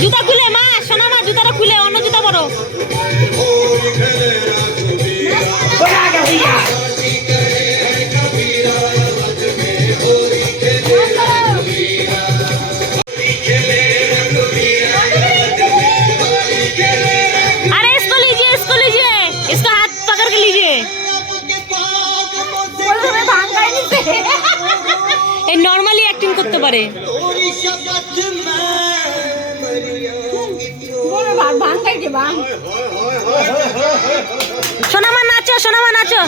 জুতা খুলে মা শোনা মা জুতাটা খুলে অন্য জুতা পরো। लीजिए। এ নর্মালি অ্যাক্টিং করতে পারে সোনামা নাচো সোনামা নাচো